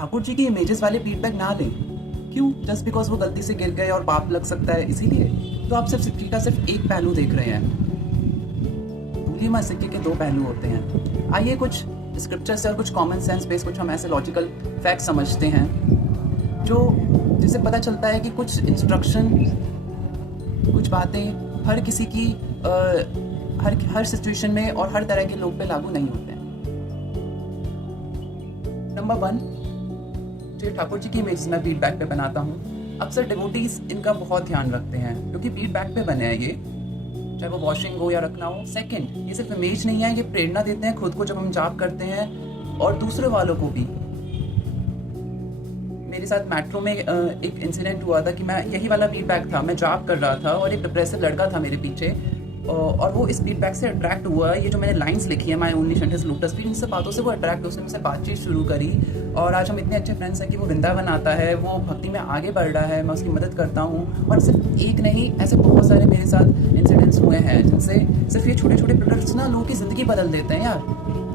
ठाकुर जी की इमेजेस वाले फीडबैक ना लें। क्यों? जस्ट बिकॉज वो गलती से गिर गए और पाप लग सकता है इसीलिए। तो आप सिर्फ सिक्के का सिर्फ एक पहलू देख रहे हैं। भूलिए मत, सिक्के के दो पहलू होते हैं। आइए कुछ स्क्रिप्चर से और कुछ कॉमन सेंस बेस कुछ हम ऐसे लॉजिकल फैक्ट समझते हैं जो जिससे पता चलता है कि कुछ इंस्ट्रक्शन, कुछ बातें हर किसी की हर सिचुएशन में और हर तरह के लोग पे लागू नहीं होते हैं। नंबर 1, जो ठाकुर जी की इमेज मैं फीडबैक पे बनाता हूँ, अक्सर डिवोटीज इनका बहुत ध्यान रखते हैं क्योंकि फीडबैक पे बने हैं ये, चाहे वो वॉशिंग हो या रखना हो। सेकंड, ये सिर्फ इमेज नहीं है, ये प्रेरणा देते हैं खुद को जब हम जाप करते हैं और दूसरे वालों को भी। मेरे साथ मेट्रो में एक इंसिडेंट हुआ था कि मैं यही वाला फीडबैक था, मैं जाप कर रहा था और एक डिप्रेसिव लड़का था मेरे पीछे और वो इस फीडबैक से अट्रैक्ट हुआ। ये जो मैंने लाइंस लिखी है, my only shunt is lotus feet, इन सब बातों से वो अट्रैक्ट, उसने मुझसे बातचीत शुरू करी और आज हम इतने अच्छे फ्रेंड्स हैं कि वो वृंदावन आता है, वो भक्ति में आगे बढ़ रहा है, मैं उसकी मदद करता हूँ। और सिर्फ एक नहीं, ऐसे बहुत सारे मेरे साथ इंसिडेंट्स हुए हैं जिनसे सिर्फ ये छोटे छोटे प्रोडक्ट्स ना लोगों की ज़िंदगी बदल देते हैं यार।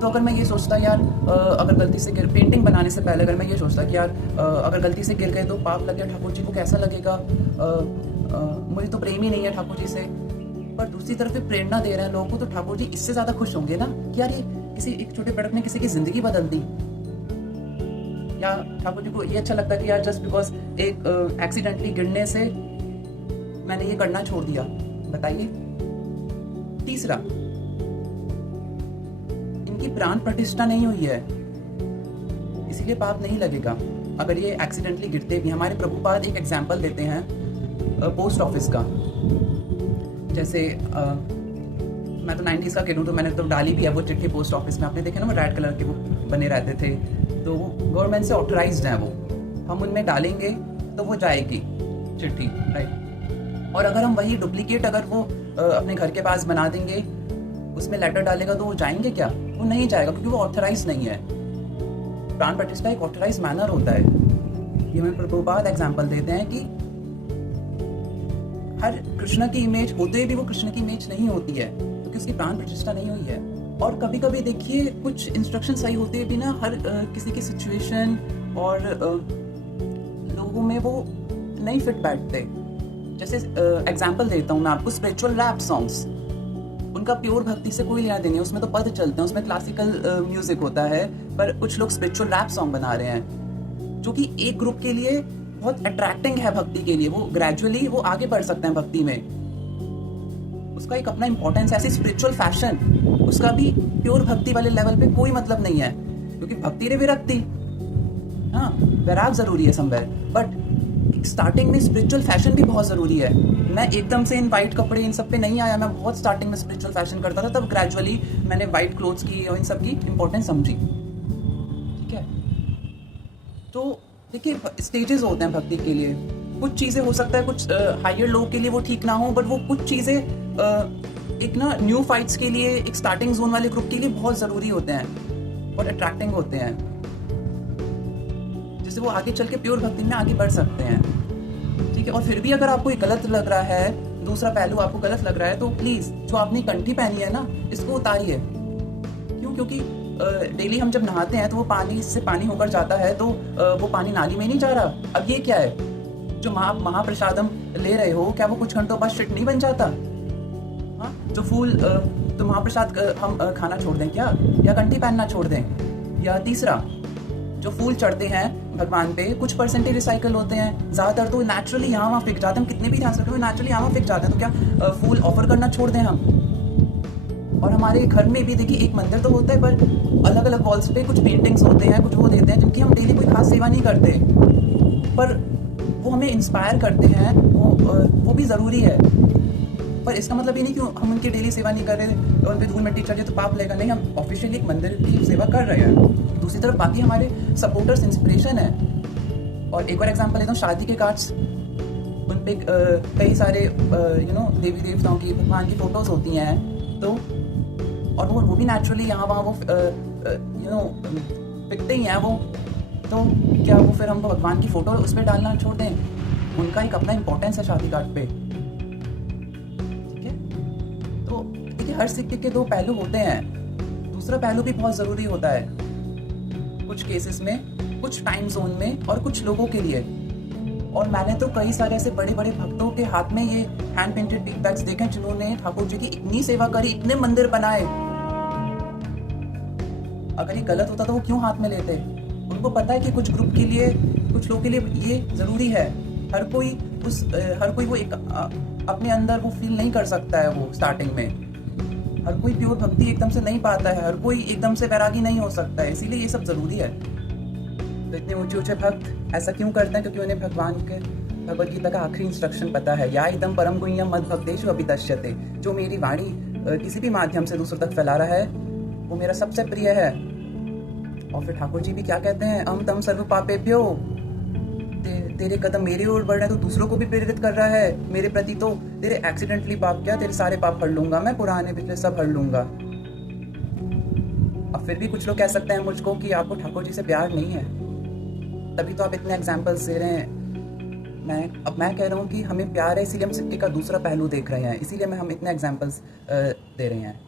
तो अगर मैं ये सोचता यार, अगर गलती से पेंटिंग बनाने से पहले अगर मैं ये सोचता कि यार अगर गलती से गिर गए तो पाप लग गया, ठाकुर जी को कैसा लगेगा, मुझे तो प्रेम ही नहीं है ठाकुर जी से। पर दूसरी तरफ भी प्रेरणा दे रहे हैं लोगों को, तो ठाकुर जी इससे ज़्यादा खुश होंगे ना कि यार ये किसी एक छोटे प्रोडक्ट ने किसी की ज़िंदगी बदल दी। या ठाकुर जी को ये अच्छा लगता है कि यार जस्ट बिकॉज एक एक्सीडेंटली गिरने से मैंने ये करना छोड़ दिया। बताइए। तीसरा, इनकी प्राण प्रतिष्ठा नहीं हुई है, इसीलिए पाप नहीं लगेगा अगर ये एक्सीडेंटली गिरते भी। हमारे प्रभुपाद एक एग्जाम्पल देते हैं पोस्ट ऑफिस का। जैसे मैं तो 90s का किड हूँ, तो मैंने तो डाली भी है वो चिट्ठी पोस्ट ऑफिस में। आपने देखे ना वो रेड कलर के वो बने रहते थे, तो वो गवर्नमेंट से ऑथराइज्ड हैं, वो हम उनमें डालेंगे तो वो जाएगी चिट्ठी, राइट। और अगर हम वही डुप्लीकेट अगर वो अपने घर के पास बना देंगे, उसमें लेटर डालेगा, तो वो जाएंगे क्या? वो नहीं जाएगा क्योंकि वो ऑथराइज नहीं है। प्राण प्रतिष्ठा एक ऑथराइज मैनर होता है। ये हमें प्रभुपाद एग्जाम्पल देते हैं कि हर कृष्ण की इमेज होते हुए भी वो कृष्ण की इमेज नहीं होती है क्योंकि उसकी प्राण प्रतिष्ठा नहीं हुई है। और कभी कभी देखिए कुछ इंस्ट्रक्शन सही होते हुए भी ना हर किसी की सिचुएशन और लोगों में वो नहीं फिट बैठते। जैसे एग्जाम्पल देता हूँ मैं आपको, स्पिरिचुअल रैप सॉन्ग्स, उनका प्योर भक्ति से कोई लेना देनी है, उसमें तो पद चलते हैं, उसमें क्लासिकल म्यूजिक होता है, पर कुछ लोग स्पिरिचुअल रैप सॉन्ग बना रहे हैं जो कि एक ग्रुप के लिए बहुत अट्रैक्टिंग है भक्ति के लिए। वो ग्रेजुअली वो आगे बढ़ सकते हैं भक्ति में, उसका एक अपना इंपॉर्टेंस है। ऐसी स्पिरिचुअल फैशन, उसका भी प्योर भक्ति वाले लेवल पे कोई मतलब नहीं है क्योंकि भक्ति रे विरक्ति, हाँ वैराग जरूरी है समवेयर, बट स्टार्टिंग में स्पिरिचुअल फैशन भी बहुत जरूरी है। मैं एकदम से इन वाइट कपड़े इन सब पे नहीं आया, मैं बहुत स्टार्टिंग में स्पिरिचुअल फैशन करता था, तब ग्रेजुअली मैंने वाइट क्लोथ्स की और इन सब की इंपॉर्टेंस समझी। ठीक है, तो देखिए स्टेजेस होते हैं भक्ति के लिए। कुछ चीज़ें हो सकता है कुछ हायर लोग के लिए वो ठीक ना हो, बट वो कुछ चीज़ें एक ना न्यू फाइट्स के लिए, एक स्टार्टिंग जोन वाले ग्रुप के लिए बहुत ज़रूरी होते हैं और अट्रैक्टिंग होते हैं, जिससे वो आगे चल के प्योर भक्ति में आगे बढ़ सकते हैं। ठीक है, और फिर भी अगर आपको ये गलत लग रहा है, दूसरा पहलू आपको गलत लग रहा है, तो प्लीज़ जो आपने कंठी पहनी है ना, इसको उतारिए। क्यों? क्योंकि डेली हम जब नहाते हैं तो वो पानी से पानी होकर जाता है, तो वो पानी नाली में नहीं जा रहा। अब ये क्या है जो महाप्रसादम ले रहे हो, क्या वो कुछ घंटों बाद शिट नहीं बन जाता? हाँ, जो फूल तो महाप्रसाद हम खाना छोड़ दें क्या, या कंठी पहनना छोड़ दें? या तीसरा, जो फूल चढ़ते हैं भगवान पे, कुछ परसेंटेज रिसाइकल होते हैं, ज़्यादातर तो नेचुरली यहाँ वहाँ फेंक जाते हैं। हम कितने भी ध्यान से रखें, नेचुरली यहाँ वहाँ फेंक जाते हैं, तो क्या फूल ऑफर करना छोड़ दें हम? और हमारे घर में भी देखिए एक मंदिर तो होता है, पर अलग अलग वॉल्स पे कुछ पेंटिंग्स होते हैं, कुछ वो देते हैं जिनकी हम डेली कोई खास सेवा नहीं करते, पर वो हमें इंस्पायर करते हैं, वो भी ज़रूरी है। पर इसका मतलब ये नहीं कि हम उनकी डेली सेवा नहीं कर रहे और उन पर धूल मिट्टी चढ़ जाए तो पाप लगेगा। नहीं, हम ऑफिशियली एक मंदिर की सेवा कर रहे हैं। दूसरी तरफ बाकी हमारे सपोर्टर्स इंस्पिरेशन है। और एक और एग्जांपल लेता हूँ, शादी के कार्ड्स, उन पे कई सारे देवी देवताओं की, भगवान की फ़ोटोज़ होती हैं, तो और वो भी नेचुरली यहाँ वहाँ वो पिकते ही हैं वो, तो क्या वो फिर हम भगवान की फ़ोटो उस पर डालना छोड़ दें? उनका एक अपना इम्पोर्टेंस है शादी कार्ड पे। ठीक है, तो देखिए हर सिक्के के दो पहलू होते हैं, दूसरा पहलू भी बहुत ज़रूरी होता है। कुछ केसेस में, कुछ टाइम जोन में और कुछ लोगों के लिए। और मैंने तो कई सारे ऐसे बड़े बड़े भक्तों के हाथ में ये हैंड पेंटेड बिग बैग्स देखे जिन्होंने ठाकुर जी की इतनी सेवा करी, इतने मंदिर बनाए। अगर ये गलत होता तो वो क्यों हाथ में लेते? उनको पता है कि कुछ ग्रुप के लिए, कुछ लोगों के लिए ये जरूरी है। हर कोई वो एक अपने अंदर वो फील नहीं कर सकता है। वो स्टार्टिंग में हर कोई प्योर भक्ति एकदम से नहीं पाता है, हर कोई एकदम से वैरागी नहीं हो सकता है, इसीलिए ये सब जरूरी है। तो इतने ऊंचे ऊंचे भक्त ऐसा क्यों करते हैं? क्योंकि उन्हें भगवान के भगवद गीता का आखिरी इंस्ट्रक्शन पता है, या एकदम परम गुह्यम मद भक्तेषु अभिदश्यते। जो मेरी वाणी किसी भी माध्यम से दूसरों तक फैला रहा है वो मेरा सबसे प्रिय है। और फिर ठाकुर जी भी क्या कहते हैं, अम तम सर्व पापेभ्यो, तेरे कदम मेरी ओर बढ़ रहे हैं तो दूसरों को भी प्रेरित कर रहा है मेरे प्रति। तो तेरे एक्सीडेंटली पाप क्या, तेरे सारे पाप हर लूंगा मैं, पुराने पिछले सब हर लूंगा। अब फिर भी कुछ लोग कह सकते हैं मुझको कि आपको ठाकुर जी से प्यार नहीं है, तभी तो आप इतने एग्जाम्पल्स दे रहे हैं। मैं कह रहा हूँ कि हमें प्यार है, इसीलिए हम सिक्के का दूसरा पहलू देख रहे हैं, इसीलिए हम इतने एग्जाम्पल्स दे रहे हैं,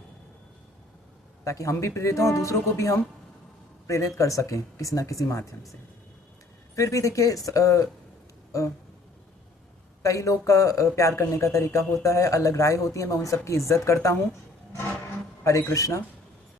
ताकि हम भी प्रेरित हों और दूसरों को भी हम प्रेरित कर सकें किसी ना किसी माध्यम से। फिर भी देखिए, कई लोग का प्यार करने का तरीका होता है, अलग राय होती है, मैं उन सब की इज्जत करता हूँ। हरे कृष्णा।